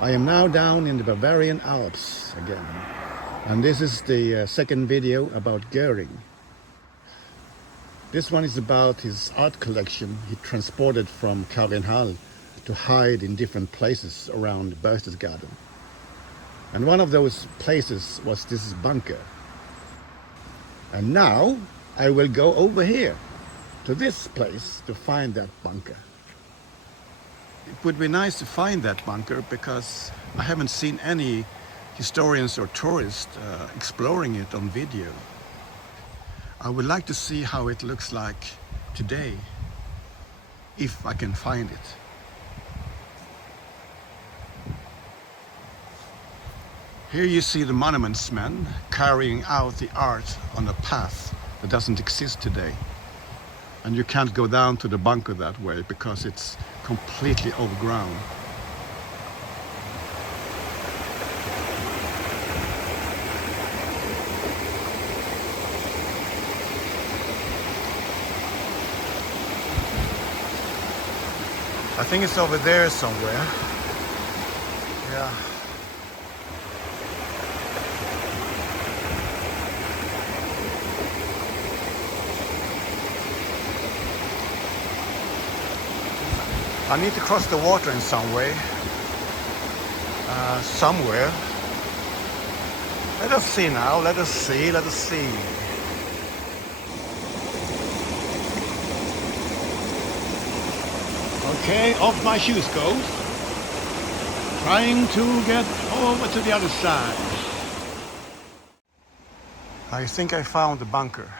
I am now down in the Bavarian Alps again, and this is the second video about Goering. This one is about his art collection he transported from Carinhall to hide in different places around Berchtesgaden. And one of those places was this bunker. And now I will go over here to this place to find that bunker. It would be nice to find that bunker because I haven't seen any historians or tourists exploring it on video. I would like to see how it looks like today, if I can find it. Here you see the monuments men carrying out the art on a path that doesn't exist today. And you can't go down to the bunker that way because it's completely overgrown. I think it's over there somewhere. Yeah. I need to cross the water in some way, somewhere. Let us see now, let us see. Okay, off my shoes goes. Trying to get over to the other side. I think I found the bunker.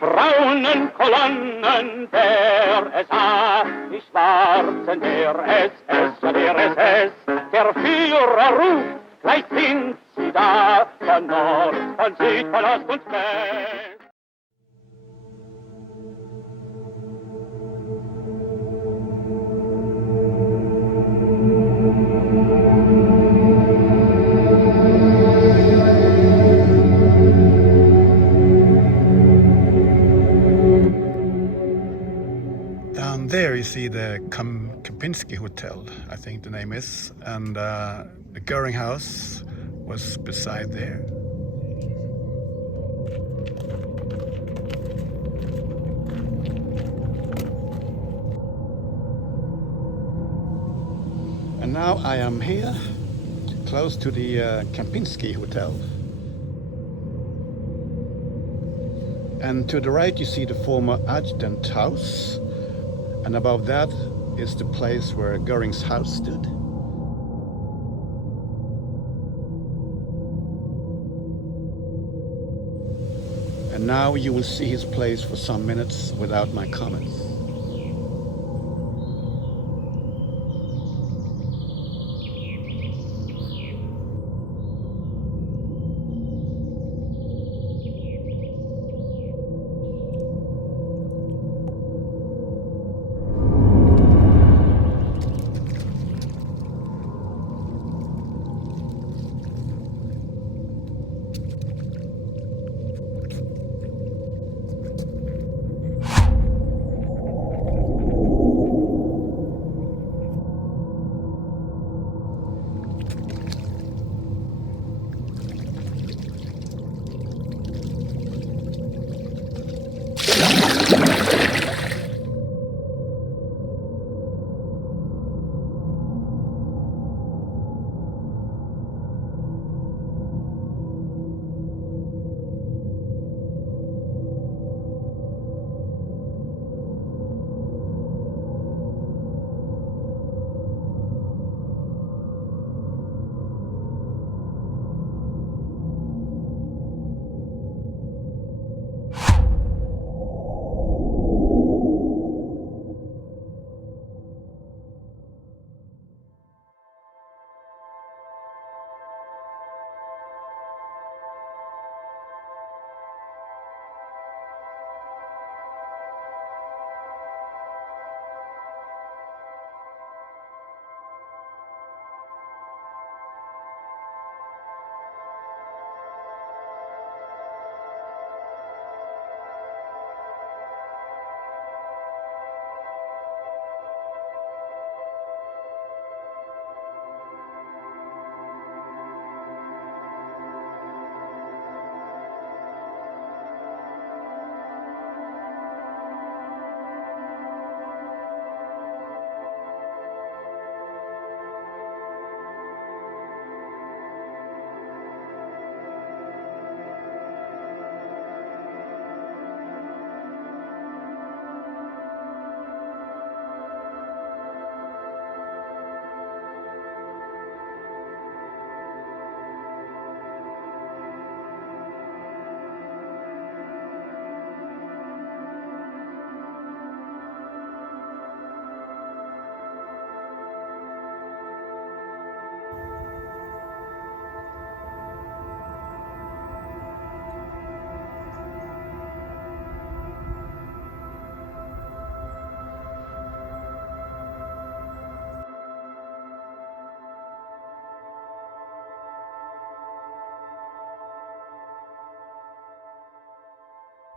Braunen Kolonnen der SA, die schwarzen der SS, der SS, der Führer ruft, gleich sind sie da, von Nord, von Süd, von Ost und West. There you see the Kempinski Hotel, I think the name is, and the Goering house was beside there. And now I am here, close to the Kempinski Hotel. And to the right you see the former adjutant house. And above that is the place where Göring's house stood. And now you will see his place for some minutes without my comments.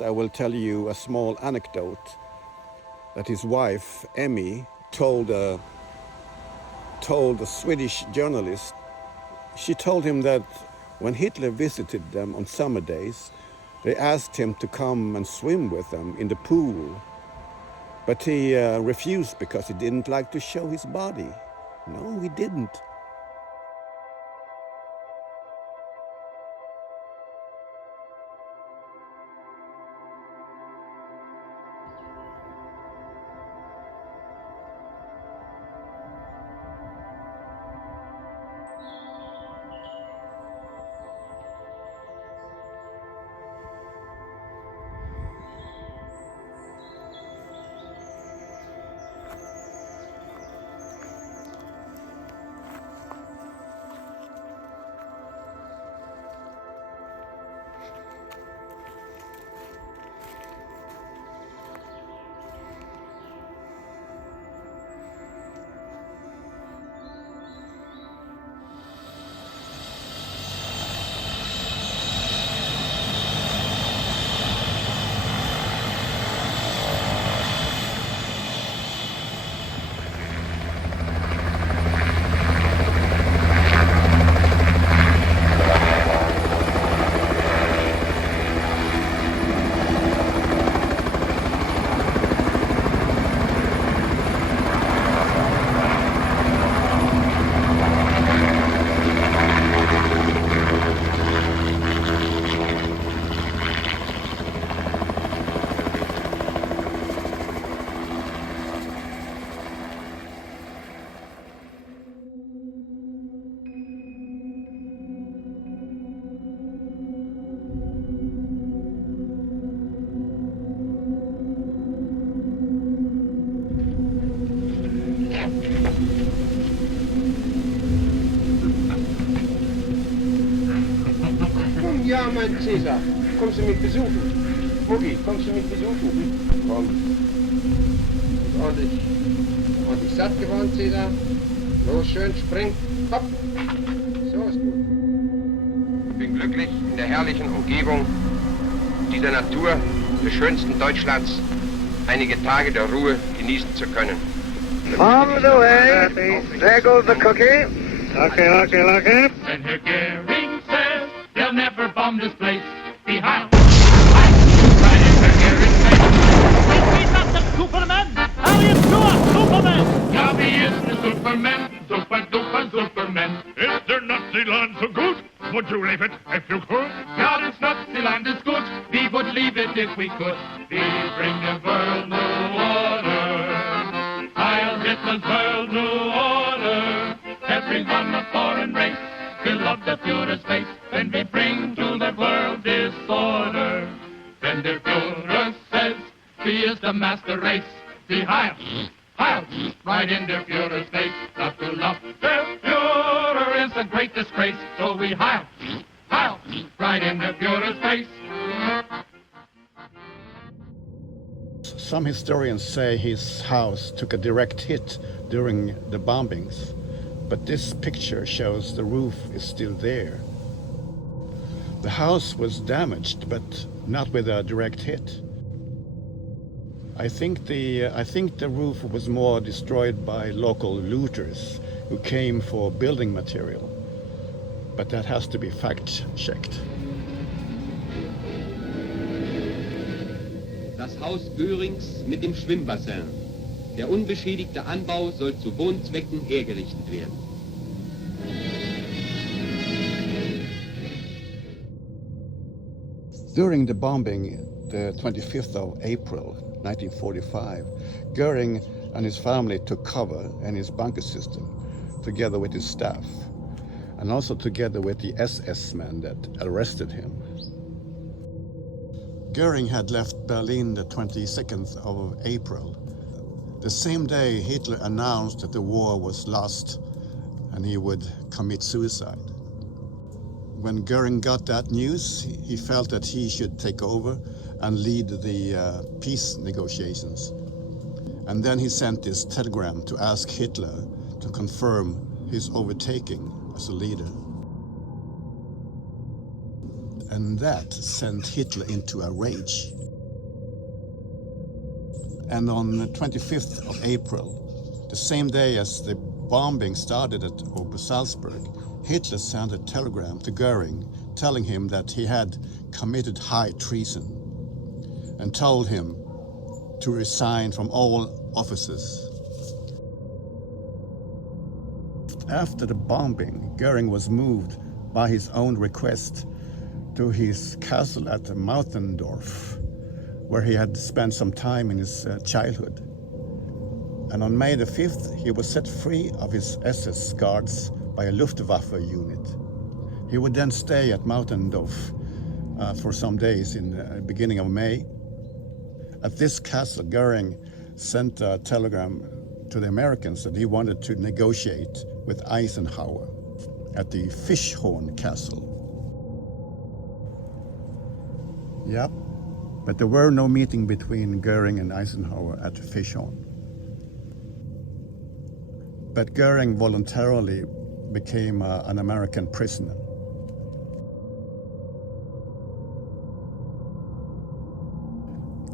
I will tell you a small anecdote that his wife, Emmy, told a Swedish journalist. She told him that when Hitler visited them on summer days, they asked him to come and swim with them in the pool. But he refused because he didn't like to show his body. No, he didn't. Ja, mein Cäsar, kommst du mich besuchen? Mutti, kommst du mich besuchen? Komm. Ordentlich satt geworden, Cäsar. Los, schön, spring, hopp. So ist gut. Ich bin glücklich, in der herrlichen Umgebung dieser Natur des schönsten Deutschlands einige Tage der Ruhe genießen zu können. On the way. There goes the cookie. Lucky. And Herr Göring says they'll never bomb this place. Behind. Right in Herr Göring's face. Ist wie das der Superman? Are you sure, Superman? Ja, wie ist der Superman? Superman. Is der Naziland so good? Would you leave it if you could? Ja, das Naziland is good. We would leave it if we could. We bring the world new order. Heil Hitler's world new order. Everyone a foreign race will love the Führer's face. When we bring to the world disorder. Then the Führer says he is the master race. Be Heil, right in the Führer's face. Not to love the Führer is a great disgrace. So we Heil, right in the Führer's face. Some historians say his house took a direct hit during the bombings, but this picture shows the roof is still there. The house was damaged, but not with a direct hit. I think the roof was more destroyed by local looters who came for building material, but that has to be fact-checked. Das Haus Görings mit dem Schwimmbassin. Der unbeschädigte Anbau soll zu Wohnzwecken hergerichtet werden. During the bombing, the 25th of April 1945, Göring and his family took cover in his bunker system, together with his staff, and also together with the SS men that arrested him. Göring had left Berlin the 22nd of April. The same day, Hitler announced that the war was lost and he would commit suicide. When Göring got that news, he felt that he should take over and lead the peace negotiations. And then he sent this telegram to ask Hitler to confirm his overtaking as a leader. And that sent Hitler into a rage. And on the 25th of April, the same day as the bombing started at Obersalzberg, Hitler sent a telegram to Goering telling him that he had committed high treason and told him to resign from all offices. After the bombing, Goering was moved by his own request to his castle at Mauthendorf, where he had spent some time in his childhood. And on May the 5th, he was set free of his SS guards by a Luftwaffe unit. He would then stay at Mauthendorf for some days in the beginning of May. At this castle, Goering sent a telegram to the Americans that he wanted to negotiate with Eisenhower at the Fishhorn Castle. Yep, but there were no meeting between Goering and Eisenhower at Fishhorn. But Goering voluntarily became an American prisoner.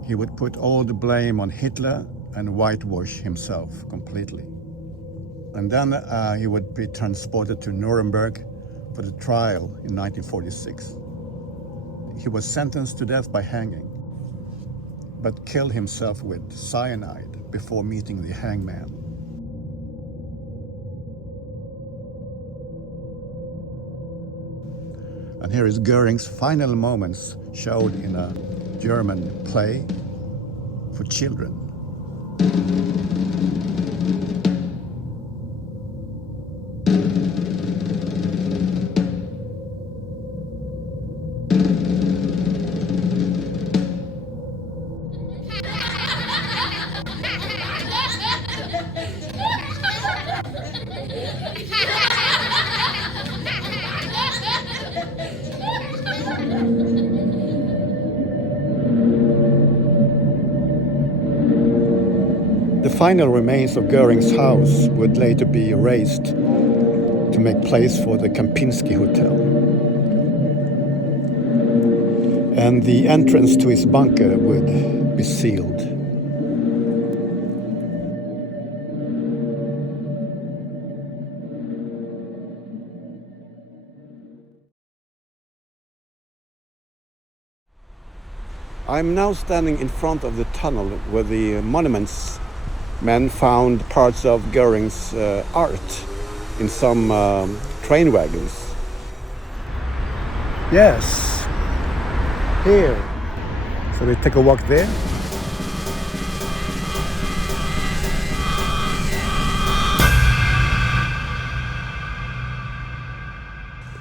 He would put all the blame on Hitler and whitewash himself completely. And then he would be transported to Nuremberg for the trial in 1946. He was sentenced to death by hanging, but killed himself with cyanide before meeting the hangman. And here is Goering's final moments showed in a German play for children. The final remains of Goering's house would later be erased to make place for the Kempinski Hotel. And the entrance to his bunker would be sealed. I'm now standing in front of the tunnel where the monuments men found parts of Goering's art in some train wagons. Yes, here. So we take a walk there.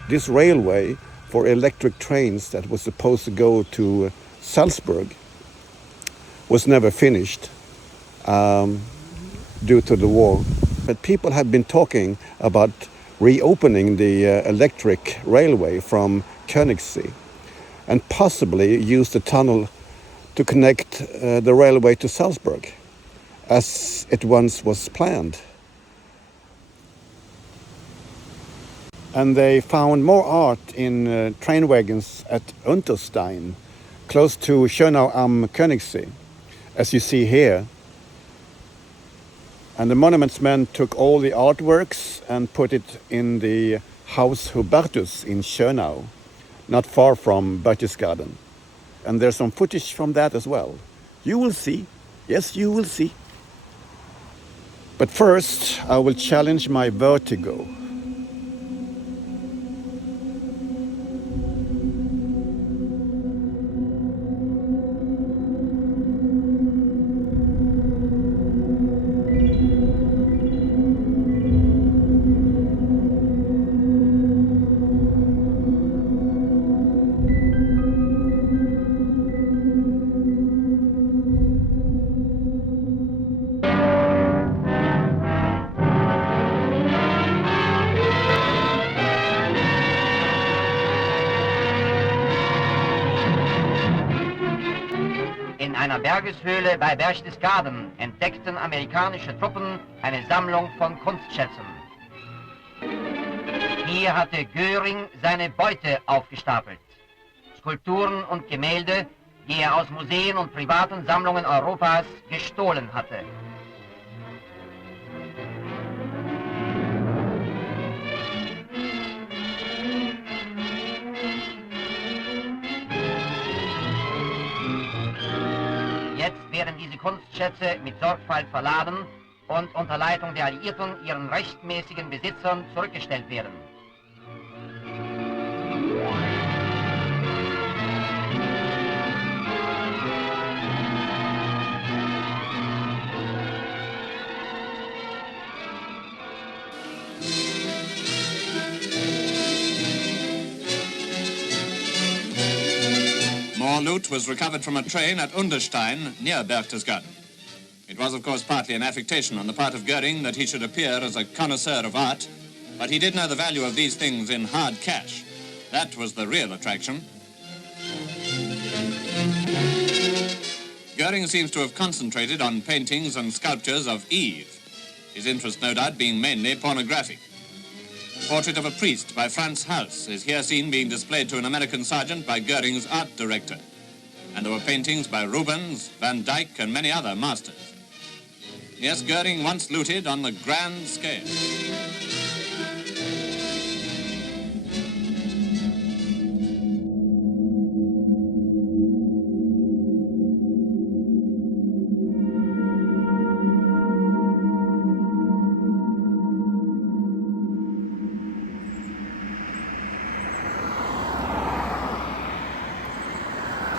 This railway for electric trains that was supposed to go to Salzburg was never finished. Due to the war. But people have been talking about reopening the electric railway from Königssee and possibly use the tunnel to connect the railway to Salzburg, as it once was planned. And they found more art in train wagons at Unterstein, close to Schönau am Königssee, as you see here. And the monuments men took all the artworks and put it in the Haus Hubertus in Schönau, not far from Berchtesgaden. And there's some footage from that as well. You will see. Yes, you will see. But first, I will challenge my vertigo. In einer Bergeshöhle bei Berchtesgaden entdeckten amerikanische Truppen eine Sammlung von Kunstschätzen. Hier hatte Göring seine Beute aufgestapelt. Skulpturen und Gemälde die er aus Museen und privaten Sammlungen Europas gestohlen hatte. Jetzt werden diese Kunstschätze mit Sorgfalt verladen und unter Leitung der Alliierten ihren rechtmäßigen Besitzern zurückgestellt werden. More loot was recovered from a train at Unterstein, near Berchtesgaden. It was, of course, partly an affectation on the part of Göring that he should appear as a connoisseur of art, but he did know the value of these things in hard cash. That was the real attraction. Göring seems to have concentrated on paintings and sculptures of Eve, his interest, no doubt, being mainly pornographic. Portrait of a priest by Franz Hals is here seen being displayed to an American sergeant by Göring's art director. And there were paintings by Rubens, Van Dyck, and many other masters. Yes, Göring once looted on the grand scale.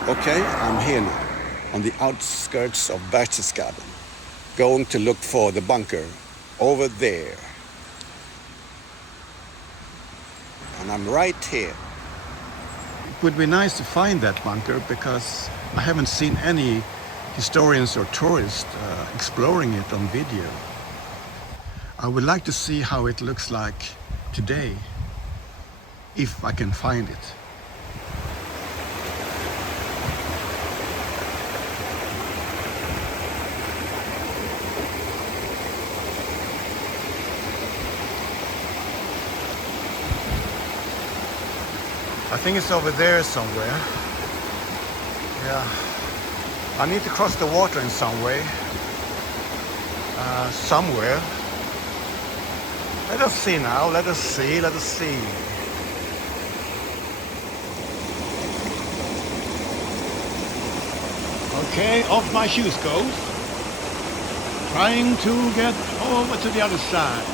Okay, I'm here now, on the outskirts of Berchtesgaden, going to look for the bunker over there. And I'm right here. It would be nice to find that bunker because I haven't seen any historians or tourists exploring it on video. I would like to see how it looks like today, if I can find it. I think it's over there somewhere. Yeah. I need to cross the water in some way. Somewhere. Let us see now. Let us see. Let us see. Okay, off my shoes goes. Trying to get over to the other side.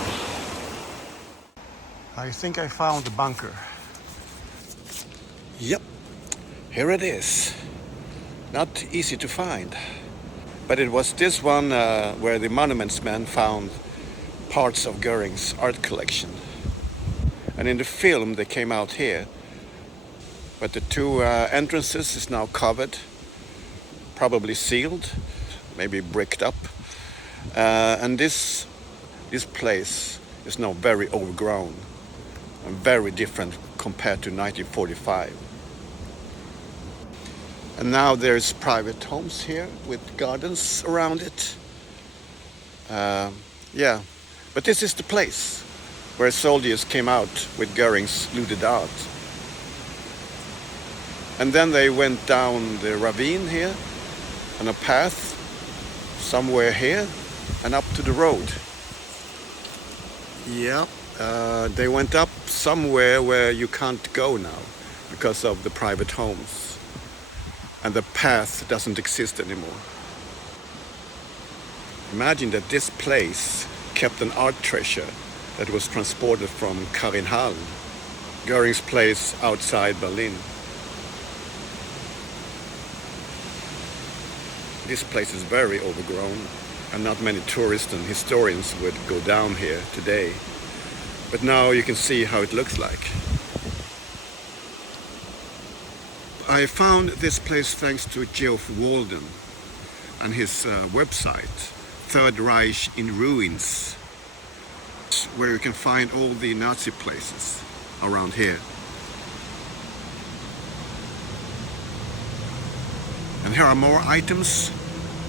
I think I found the bunker. Yep, here it is. Not easy to find. But it was this one where the monuments men found parts of Göring's art collection. And in the film they came out here. But the two entrances is now covered, probably sealed, maybe bricked up. And this place is now very overgrown and very different compared to 1945. And now there's private homes here with gardens around it. Yeah, but this is the place where soldiers came out with Göring's looted art. And then they went down the ravine here on a path somewhere here and up to the road. Yeah, they went up somewhere where you can't go now because of the private homes. And the path doesn't exist anymore. Imagine that this place kept an art treasure that was transported from Carinhall, Göring's place outside Berlin. This place is very overgrown and not many tourists and historians would go down here today. But now you can see how it looks like. I found this place thanks to Geoff Walden and his website, Third Reich in Ruins, where you can find all the Nazi places around here. And here are more items,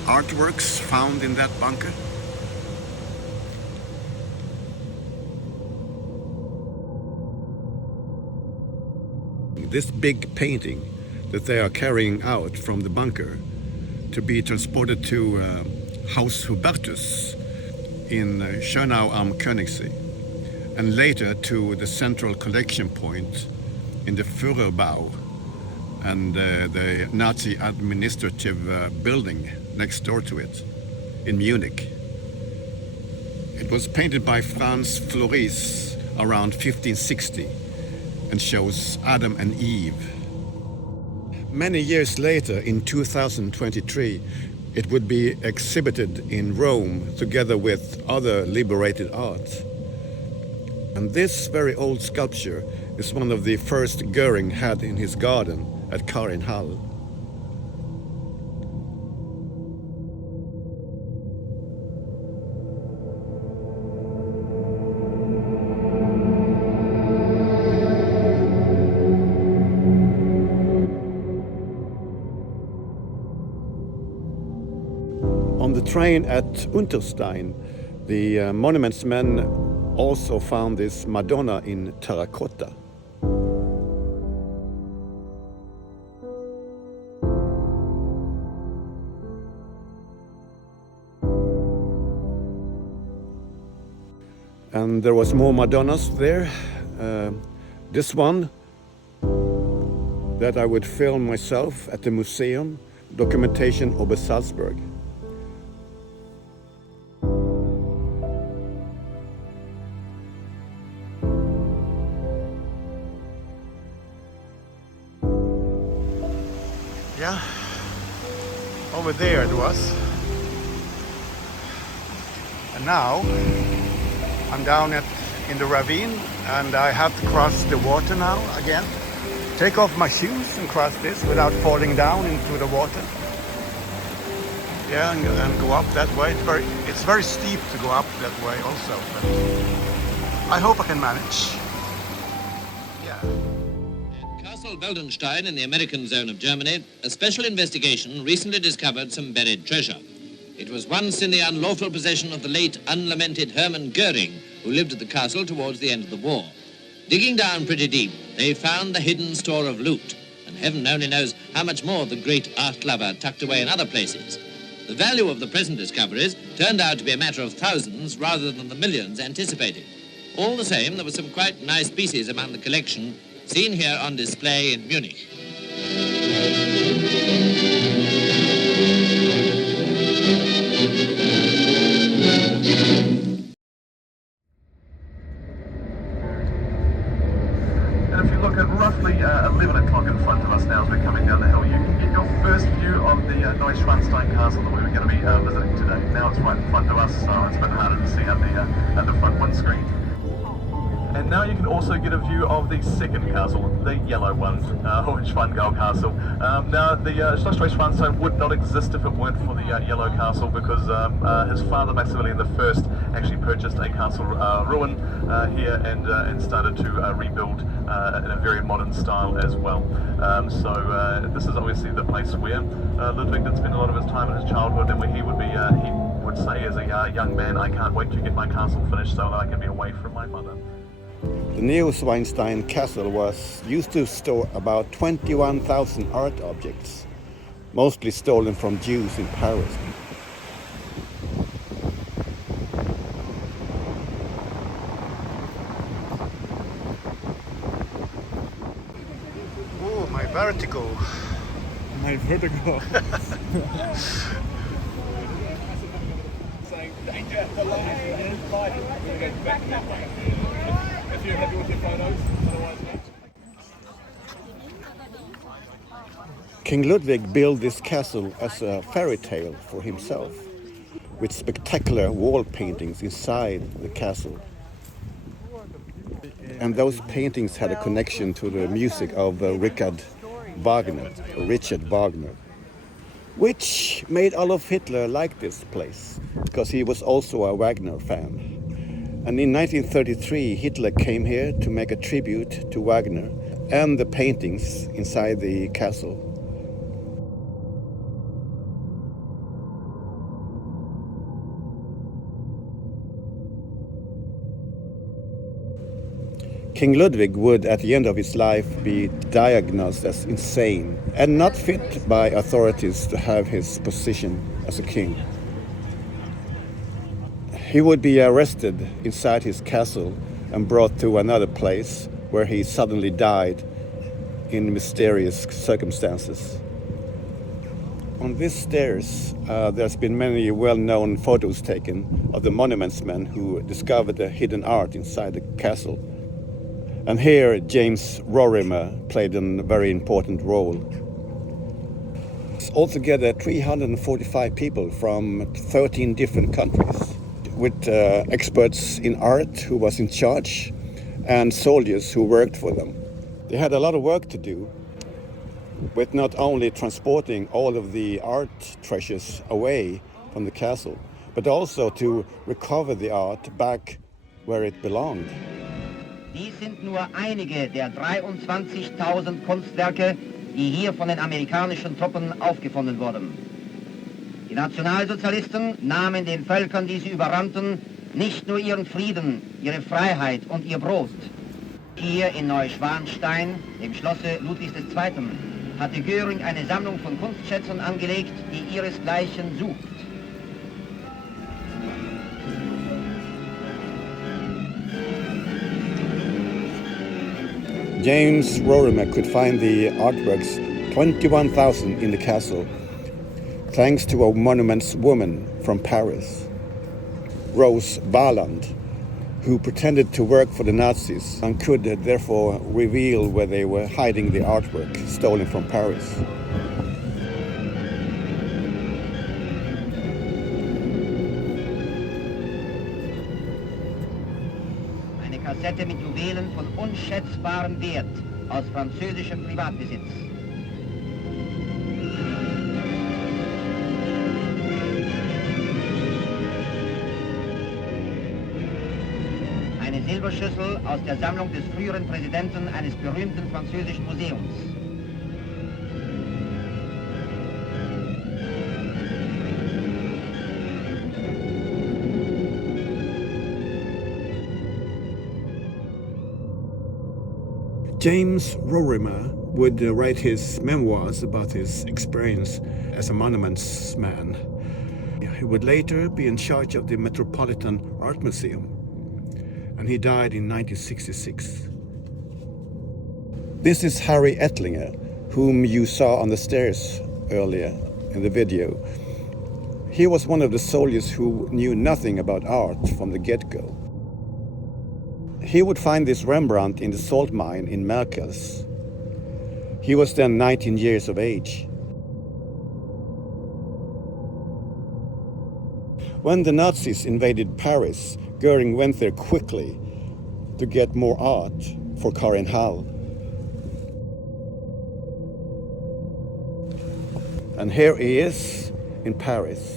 artworks found in that bunker. This big painting that they are carrying out from the bunker to be transported to Haus Hubertus in Schönau am Königssee, and later to the central collection point in the Führerbau and the Nazi administrative building next door to it in Munich. It was painted by Franz Floris around 1560 and shows Adam and Eve. Many years later, in 2023, it would be exhibited in Rome together with other liberated art. And this very old sculpture is one of the first Goering had in his garden at Carinhall. On the train at Unterstein, the monuments men also found this Madonna in terracotta. And there was more Madonnas there. This one that I would film myself at the museum, documentation Obersalzberg. Yeah, over there it was. And now I'm down in the ravine and I have to cross the water now again. Take off my shoes and cross this without falling down into the water. Yeah, and go up that way. It's very steep to go up that way also, but I hope I can manage. Yeah. Castle Weldenstein in the American zone of Germany, a special investigation recently discovered some buried treasure. It was once in the unlawful possession of the late unlamented Hermann Goering, who lived at the castle towards the end of the war. Digging down pretty deep, they found the hidden store of loot, and heaven only knows how much more the great art lover tucked away in other places. The value of the present discoveries turned out to be a matter of thousands rather than the millions anticipated. All the same, there were some quite nice pieces among the collection seen here on display in Munich. And if you look at roughly 11 o'clock in front of us now as we're coming down the hill, you can get your first view of the Neuschwanstein castle that we were going to be visiting today. Now it's right in front of us, so it's a bit harder to see at the front windscreen. And now you can also get a view of the second castle, the yellow one, Neuschwanstein Castle. Now the Neuschwanstein would not exist if it weren't for the yellow castle, because his father Maximilian I actually purchased a castle ruin here and started to rebuild in a very modern style as well. So this is obviously the place where Ludwig did spend a lot of his time in his childhood, and where he would say as a young man, I can't wait to get my castle finished so that I can be away from my mother. The Neuschwanstein castle used to store about 21,000 art objects, mostly stolen from Jews in Paris. Oh, my vertigo. My vertigo. Saying danger, the line, if you're happy with your photos, otherwise not. King Ludwig built this castle as a fairy tale for himself, with spectacular wall paintings inside the castle. And those paintings had a connection to the music of Richard Wagner, which made Adolf Hitler like this place, because he was also a Wagner fan. And in 1933, Hitler came here to make a tribute to Wagner and the paintings inside the castle. King Ludwig would, at the end of his life, be diagnosed as insane and not fit by authorities to have his position as a king. He would be arrested inside his castle and brought to another place where he suddenly died in mysterious circumstances. On these stairs, there's been many well-known photos taken of the monuments men who discovered the hidden art inside the castle. And here, James Rorimer played a very important role. Altogether, 345 people from 13 different countries, with experts in art who was in charge, and soldiers who worked for them. They had a lot of work to do, with not only transporting all of the art treasures away from the castle, but also to recover the art back where it belonged. Dies sind nur einige der 23.000 Kunstwerke, die hier von den amerikanischen Truppen aufgefunden wurden. Die Nationalsozialisten nahmen den Völkern, die sie überrannten, nicht nur ihren Frieden, ihre Freiheit und ihr Brot. Hier in Neuschwanstein, dem Schlosse Ludwigs II., hatte Göring eine Sammlung von Kunstschätzen angelegt, die ihresgleichen sucht. James Rorimer could find the artworks, 21,000 in the castle, thanks to a monuments woman from Paris, Rose Barland, who pretended to work for the Nazis and could therefore reveal where they were hiding the artwork stolen from Paris. Eine Kassette mit Juwelen von unschätzbarem Wert aus französischem Privatbesitz. Eine Silberschüssel aus der Sammlung des früheren Präsidenten eines berühmten französischen Museums. James Rorimer would write his memoirs about his experience as a monuments man. He would later be in charge of the Metropolitan Art Museum, and he died in 1966. This is Harry Ettlinger, whom you saw on the stairs earlier in the video. He was one of the soldiers who knew nothing about art from the get-go. He would find this Rembrandt in the salt mine in Merkels. He was then 19 years of age. When the Nazis invaded Paris, Goering went there quickly to get more art for Carinhall. And here he is in Paris.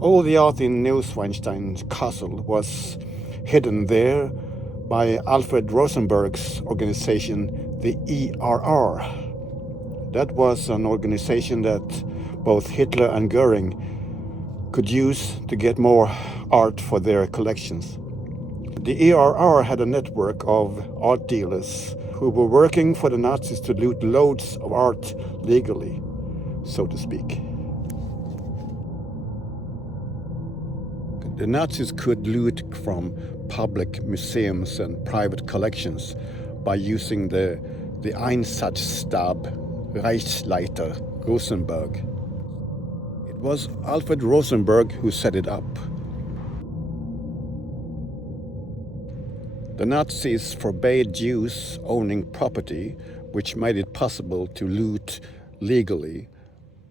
All the art in Neuschwanstein castle was hidden there by Alfred Rosenberg's organization, the ERR. That was an organization that both Hitler and Goering could use to get more art for their collections. The ERR had a network of art dealers who were working for the Nazis to loot loads of art legally, so to speak. The Nazis could loot from public museums and private collections by using the Einsatzstab Reichsleiter Rosenberg. It was Alfred Rosenberg who set it up. The Nazis forbade Jews owning property, which made it possible to loot legally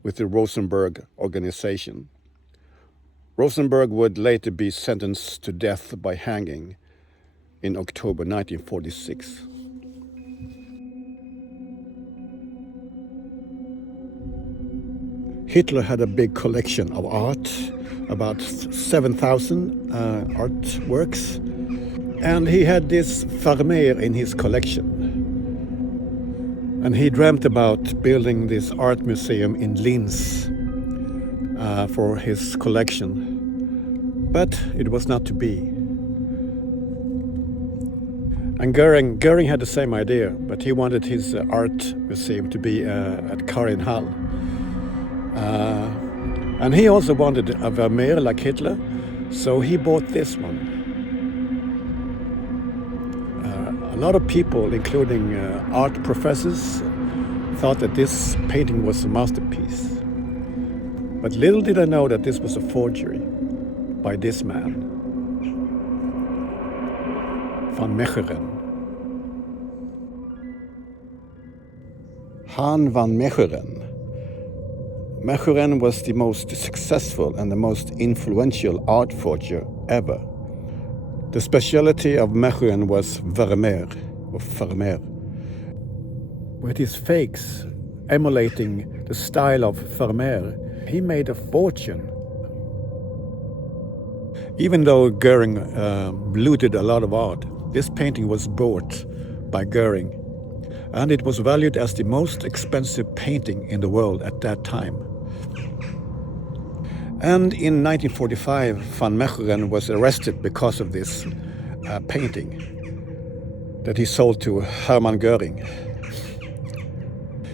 with the Rosenberg organization. Rosenberg would later be sentenced to death by hanging in October 1946. Hitler had a big collection of art, about 7,000 artworks, and he had this Vermeer in his collection. And he dreamt about building this art museum in Linz for his collection. But it was not to be. And Goering had the same idea, but he wanted his art museum to be at Carinhall. And he also wanted a Vermeer like Hitler, so he bought this one. A lot of people, including art professors, thought that this painting was a masterpiece. But little did I know that this was a forgery by this man, van Mechelen. Han van Mechelen. Mechelen was the most successful and the most influential art forger ever. The speciality of Mechelen was Vermeer, or Vermeer. With his fakes emulating the style of Vermeer, he made a fortune. Even though Goering looted a lot of art, this painting was bought by Goering, and it was valued as the most expensive painting in the world at that time. And in 1945, van Mechelen was arrested because of this painting that he sold to Hermann Goering.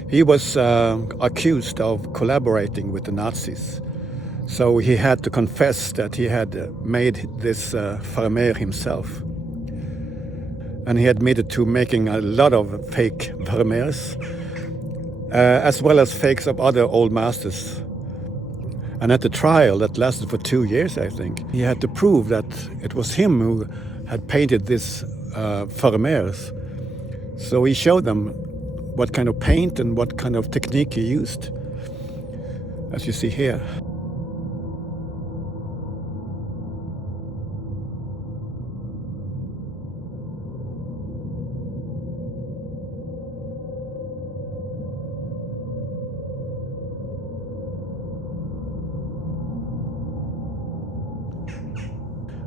He was accused of collaborating with the Nazis, so he had to confess that he had made this Vermeer himself. And he admitted to making a lot of fake Vermeers, as well as fakes of other old masters. And at the trial that lasted for 2 years, I think, he had to prove that it was him who had painted this Vermeers. So he showed them what kind of paint and what kind of technique he used, as you see here.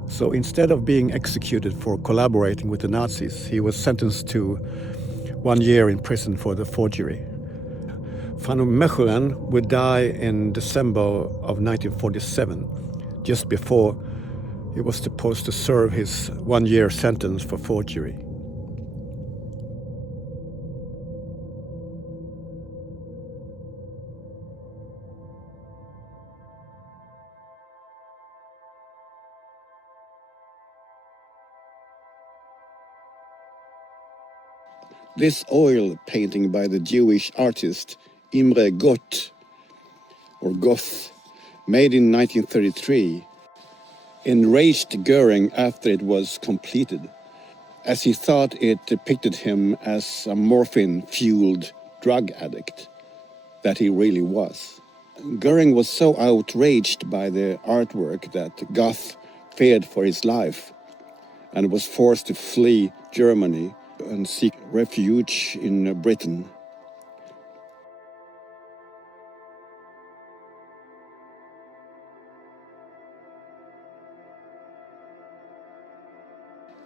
So instead of being executed for collaborating with the Nazis, he was sentenced to 1 year in prison for the forgery. Van Mechelen would die in December of 1947, just before he was supposed to serve his 1 year sentence for forgery. This oil painting by the Jewish artist Imre Goth, or Goth, made in 1933, enraged Goering after it was completed, as he thought it depicted him as a morphine-fueled drug addict that he really was. Goering was so outraged by the artwork that Goth feared for his life and was forced to flee Germany and seek refuge in Britain.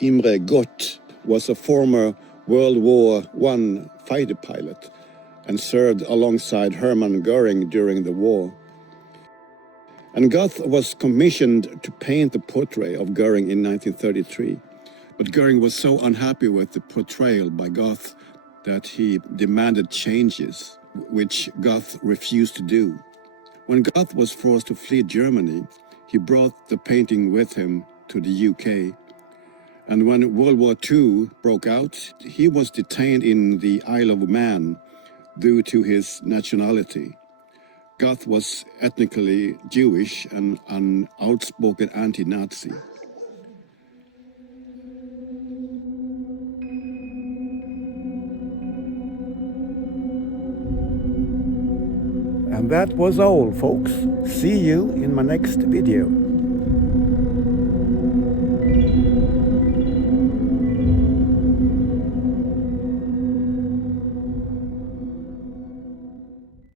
Imre Goth was a former World War I fighter pilot and served alongside Hermann Goering during the war. And Goth was commissioned to paint the portrait of Goering in 1933. But Goering was so unhappy with the portrayal by Goth that he demanded changes, which Goth refused to do. When Goth was forced to flee Germany, he brought the painting with him to the UK. And when World War II broke out, he was detained in the Isle of Man due to his nationality. Goth was ethnically Jewish and an outspoken anti-Nazi. And that was all, folks. See you in my next video.